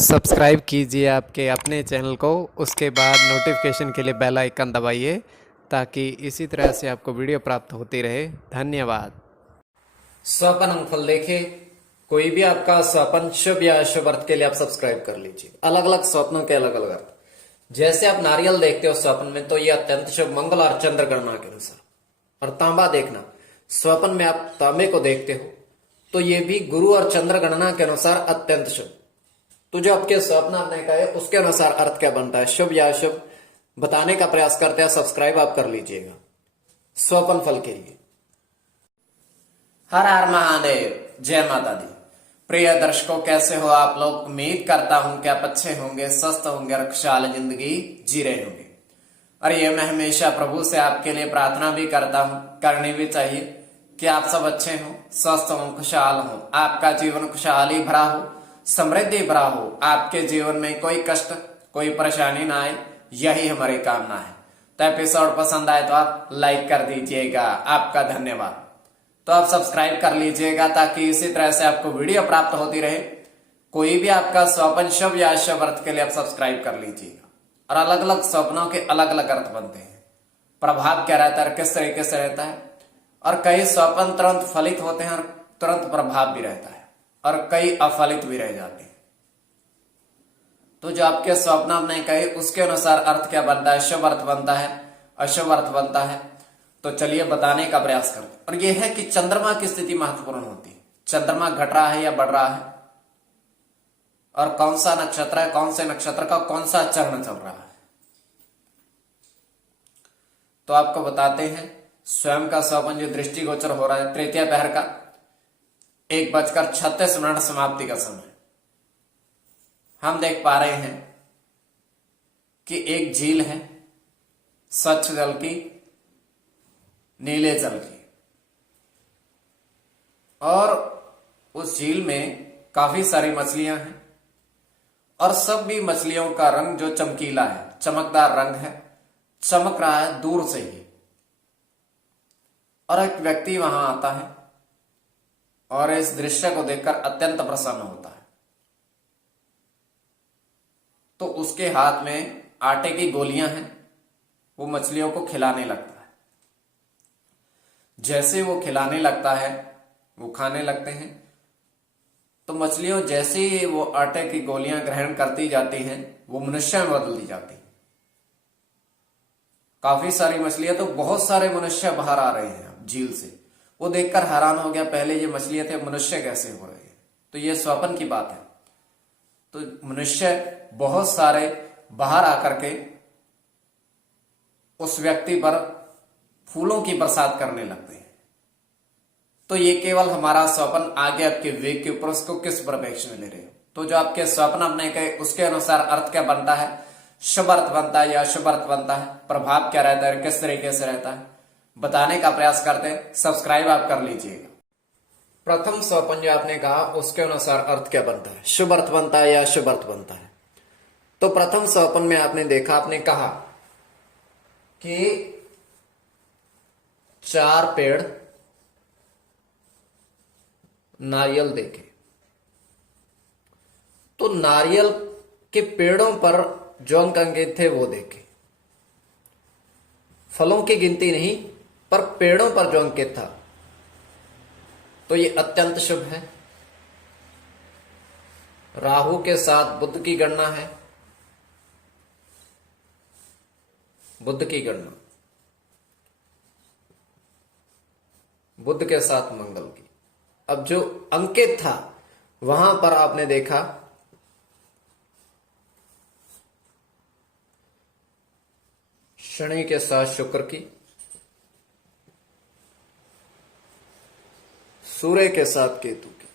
Subscribe कीजिए आपके अपने चैनल को, उसके बाद नोटिफिकेशन के लिए बेल आइकन दबाइए ताकि इसी तरह से आपको वीडियो प्राप्त होती रहे। धन्यवाद। स्वपन अंगफल देखिए, कोई भी आपका स्वपन शुभ या अशुभ अर्थ के लिए आप सब्सक्राइब कर लीजिए। अलग अलग स्वप्नों के अलग अलग अर्थ। जैसे आप नारियल देखते हो स्वप्न में, तो ये अत्यंत शुभ मंगल और चंद्र गणना के अनुसार। और तांबा देखना, स्वप्न में आप तांबे को देखते हो तो ये भी गुरु और चंद्र गणना के अनुसार अत्यंत शुभ। तो जो आपके स्वप्न आपने कहा है उसके अनुसार अर्थ क्या बनता है, शुभ या अशुभ, बताने का प्रयास करते हैं। सब्सक्राइब आप कर लीजिएगा स्वपन फल के लिए। हर हर महादेव, जय माता दी। प्रिय दर्शकों, कैसे हो आप लोग? उम्मीद करता हूं कि आप अच्छे होंगे, स्वस्थ होंगे और खुशहाल जिंदगी जी रहे होंगे। और ये मैं हमेशा प्रभु से आपके लिए प्रार्थना भी करता हूं, करनी भी चाहिए कि आप सब अच्छे हो, स्वस्थ हो, खुशहाल हो, आपका जीवन खुशहाली भरा हो, समृद्धि भरा हो, आपके जीवन में कोई कष्ट कोई परेशानी ना आए, यही हमारी कामना है। तो एपिसोड पसंद आए तो आप लाइक कर दीजिएगा, आपका धन्यवाद। तो आप सब्सक्राइब कर लीजिएगा ताकि इसी तरह से आपको वीडियो प्राप्त होती रहे। कोई भी आपका स्वप्न शुभ या अशुभ अर्थ के लिए आप सब्सक्राइब कर लीजिएगा। और अलग अलग स्वप्नों के अलग अलग अर्थ बनते हैं, प्रभाव क्या रहता है, किस तरीके से रहता है। और कई स्वप्न तुरंत फलित होते हैं और तुरंत प्रभाव भी रहता है, और कई अफलित भी रह जाते हैं। तो जो आपके स्वप्न आपने कहे उसके अनुसार अर्थ क्या बनता है, शुभ अर्थ बनता है, अशुभ अर्थ बनता है। तो चलिए बताने का प्रयास करते हैं। और यह है कि चंद्रमा की स्थिति महत्वपूर्ण होती है। चंद्रमा घट रहा है या बढ़ रहा है, और कौन सा नक्षत्र है, कौन से नक्षत्र का कौन सा चरण चल रहा है, तो आपको बताते हैं। स्वयं का स्वप्न जो दृष्टिगोचर हो रहा है, तृतीय पहर का 1:36 समाप्ति का समय हम देख पा रहे हैं कि एक झील है, स्वच्छ जल की, नीले जल की, और उस झील में काफी सारी मछलियां हैं। और सब भी मछलियों का रंग जो चमकीला है, चमकदार रंग है, चमक रहा है दूर से ही। और एक व्यक्ति वहां आता है और इस दृश्य को देखकर अत्यंत प्रसन्न होता है। तो उसके हाथ में आटे की गोलियां हैं, वो मछलियों को खिलाने लगता है। जैसे वो खिलाने लगता है, वो खाने लगते हैं, तो मछलियों जैसे ही वो आटे की गोलियां ग्रहण करती जाती हैं, वो मनुष्य में बदल दी जाती हैं। काफी सारी मछलियां, तो बहुत सारे मनुष्य बाहर आ रहे हैं झील से। वो देखकर हैरान हो गया, पहले ये मछलियां थे, मनुष्य कैसे हो रहे हैं। तो ये स्वप्न की बात है। तो मनुष्य बहुत सारे बाहर आकर के उस व्यक्ति पर फूलों की बरसात करने लगते हैं। तो ये केवल हमारा स्वप्न, आगे आपके विवेक के ऊपर उसको किस परिप्रेक्ष्य में ले रहे हो। तो जो आपके स्वप्न अपने कहे उसके अनुसार अर्थ क्या बनता है, शुभ अर्थ बनता है या अशुभ अर्थ बनता है, प्रभाव क्या रहता है, किस तरीके से रहता है, बताने का प्रयास करते हैं। सब्सक्राइब आप कर लीजिएगा। प्रथम स्वप्न जो आपने कहा उसके अनुसार अर्थ क्या बनता है, शुभ अर्थ बनता है या अशुभ अर्थ बनता है। तो प्रथम स्वप्न में आपने देखा, आपने कहा कि 4 पेड़ नारियल देखे। तो नारियल के पेड़ों पर जो अंक अंकित थे वो देखे, फलों की गिनती नहीं पर पेड़ों पर जो अंकित था। तो ये अत्यंत शुभ है। राहु के साथ बुध की गणना है, बुध की गणना, बुध के साथ मंगल की। अब जो अंकित था वहां पर आपने देखा शनि के साथ शुक्र की, सूर्य के साथ केतु की,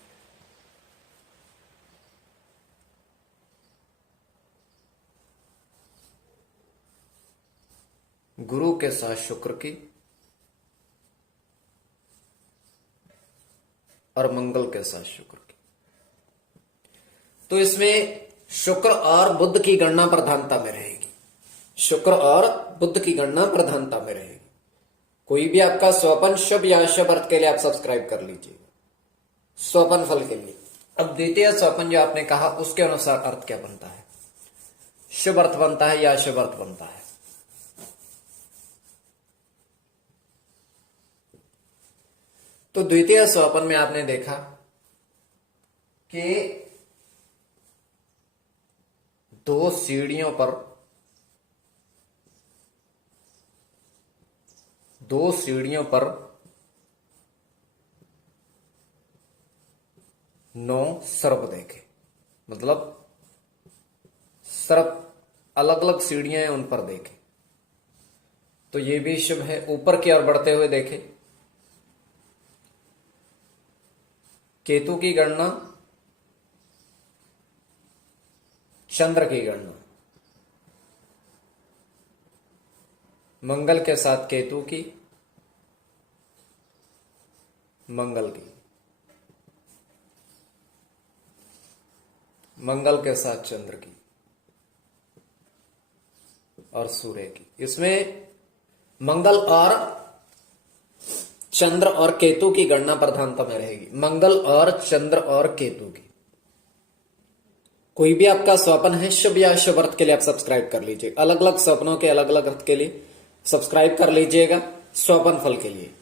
गुरु के साथ शुक्र की, और मंगल के साथ शुक्र की। तो इसमें शुक्र और बुध की गणना प्रधानता में रहेगी, शुक्र और बुध की गणना प्रधानता में रहेगी। कोई भी आपका स्वपन शुभ या अशुभ अर्थ के लिए आप सब्सक्राइब कर लीजिए, स्वपन फल के लिए। अब द्वितीय स्वप्न जो आपने कहा उसके अनुसार अर्थ क्या बनता है, शुभ अर्थ बनता है या अशुभ अर्थ बनता है। तो द्वितीय स्वप्न में आपने देखा कि दो सीढ़ियों पर 9 सर्प देखे, मतलब सर्प अलग अलग सीढ़ियां हैं उन पर देखे, तो ये भी शुभ है। ऊपर की ओर बढ़ते हुए देखे, केतु की गणना, चंद्र की गणना, मंगल के साथ केतु की, मंगल की, मंगल के साथ चंद्र की और सूर्य की। इसमें मंगल और चंद्र और केतु की गणना प्रधानता में रहेगी, मंगल और चंद्र और केतु की। कोई भी आपका स्वप्न है शुभ या अशुभ अर्थ के लिए आप सब्सक्राइब कर लीजिए। अलग अलग स्वप्नों के अलग अलग अर्थ के लिए सब्सक्राइब कर लीजिएगा स्वप्न फल के लिए।